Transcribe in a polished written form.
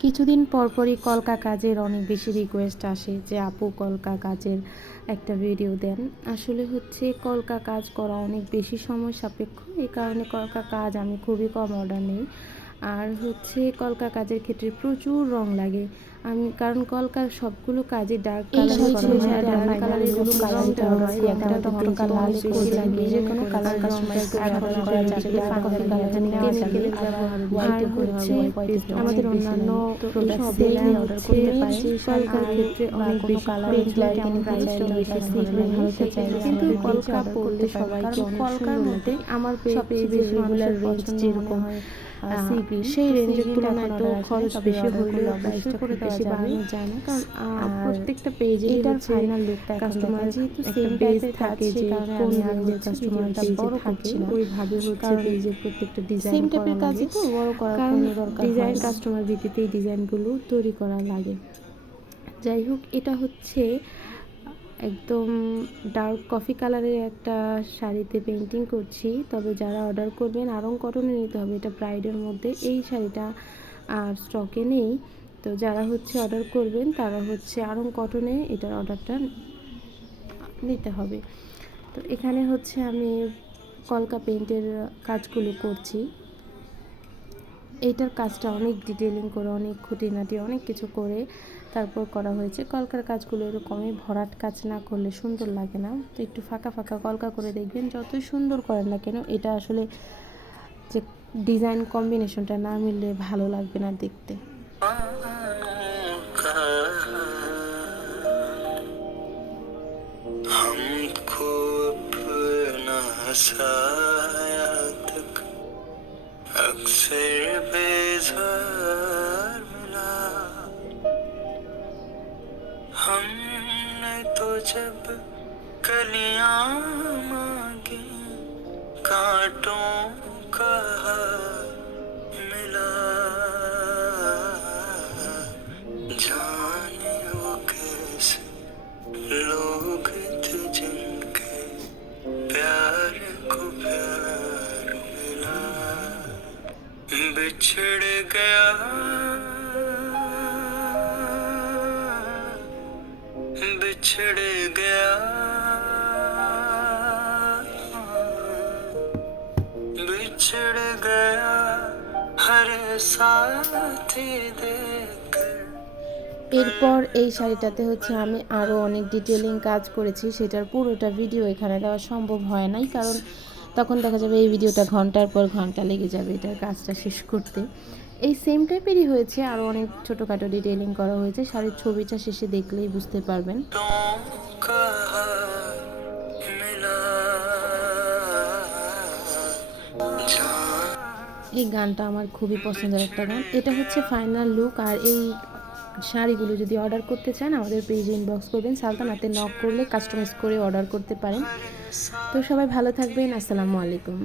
কিছুদিন পরপরই কলকা কাজের অনেক বেশি রিকোয়েস্ট আসে যে আপু কলকা কাজের একটা ভিডিও দেন। আসলে হচ্ছে কলকা কাজ করা অনেক বেশি সময় সাপেক্ষ, এই কারণে কলকা কাজ আমি খুবই কম অর্ডার নিই। আর হচ্ছে কলকা কাজের ক্ষেত্রে প্রচুর রং লাগে, আমি কারণ কলকার সবগুলো কাজই ডার্ক কালার করা হয়। ডার্ক কালারের গুলো রংটা হয় একটা হলকা লাল বেশি লাগে, যে কোনো কালার কাস্টমাইজ করা যাবে। কেমিক্যালের ব্যবহার আর হচ্ছে আমাদের অন্যান্য প্রোডাক্টে অর্ডার করতে পারেন। কলকার ক্ষেত্রে অনেক বেশি পেজ লাইক অনেক প্রাইসটা বেশি সিজনেবল হতে চাই, কিন্তু কলকা পড়লে সবাইকে অনেক কলকার মধ্যে আমার পেজে বেশি রেগুলার রেঞ্জ যেরকম হয় সেই রেঞ্জের তুলনায় তো খরচ বেশি হলেও অবশ্যই করে বেশি বাড়ানো যায় না, কারণ প্রত্যেকটা পেজের ফাইনাল লুকটা কাস্টমার যেহেতু সেম পেজ থাকে, যে কোন রেঞ্জের কাস্টমারটা বড় থাকে ওইভাবে হচ্ছে পেজের প্রত্যেকটা ডিজাইন সেম টাইপের কাজই তো বড় করার কোনো দরকার ডিজাইন কাস্টমার ভিত্তিতেই ডিজাইনগুলো তৈরি করা লাগে। যাই হোক, এটা হচ্ছে একদম ডার্ক কফি কালারের একটা শাড়িতে পেন্টিং করছি, তবে যারা অর্ডার করবেন আরং কটনে নিতে হবে, এটা ব্রাইডের মধ্যে। এই শাড়িটা আর স্টকে নেই, তো যারা হচ্ছে অর্ডার করবেন তারা হচ্ছে আরং কটনে এটার অর্ডারটা নিতে হবে। তো এখানে হচ্ছে আমি কলকা পেন্টের কাজগুলো করছি। এইটার কাজটা অনেক ডিটেলিং করে, অনেক খুঁটিনাটি অনেক কিছু করে তারপর করা হয়েছে। কলকার কাজগুলো এরকমই ভরাট কাজ না করলে সুন্দর লাগে না, তো একটু ফাঁকা ফাঁকা কলকা করে দেখবেন, যতই সুন্দর করেন না কেন এটা আসলে যে ডিজাইন কম্বিনেশনটা না মিললে ভালো লাগবে না দেখতে। अक्सर बेजार मिला हमने तो जब कलियां मांगी कांटों का मिला जाने वो कैसे लोग थे जिनके प्यार को प्यार मिला बिछड़ गया बिछड़ गया बिछड़ गया हर साथी देखकर। এরপর এই শাড়িটাতে হচ্ছে আমি আরও অনেক ডিটেলিং কাজ করেছি, সেটার পুরোটা ভিডিও এখানে দেওয়া সম্ভব হয় নাই, কারণ তখন দেখা যাবে এই ভিডিওটা ঘন্টার পর ঘন্টা লেগে যাবে এটার কাজটা শেষ করতে। এই সেম টাইপেরই হয়েছে, আরও অনেক ছোটোখাটো ডিটেলিং করা হয়েছে, শাড়ির ছবিটা শেষে দেখলেই বুঝতে পারবেন। এই গানটা আমার খুবই পছন্দের একটা গান। এটা হচ্ছে ফাইনাল লুক। আর এই শাড়িগুলো যদি অর্ডার করতে চান আমাদের পেজে ইনবক্স করবেন, সালতানাতে নক করলে কাস্টমাইজ করে অর্ডার করতে পারেন। তো সবাই ভালো থাকবেন, আসসালামু আলাইকুম।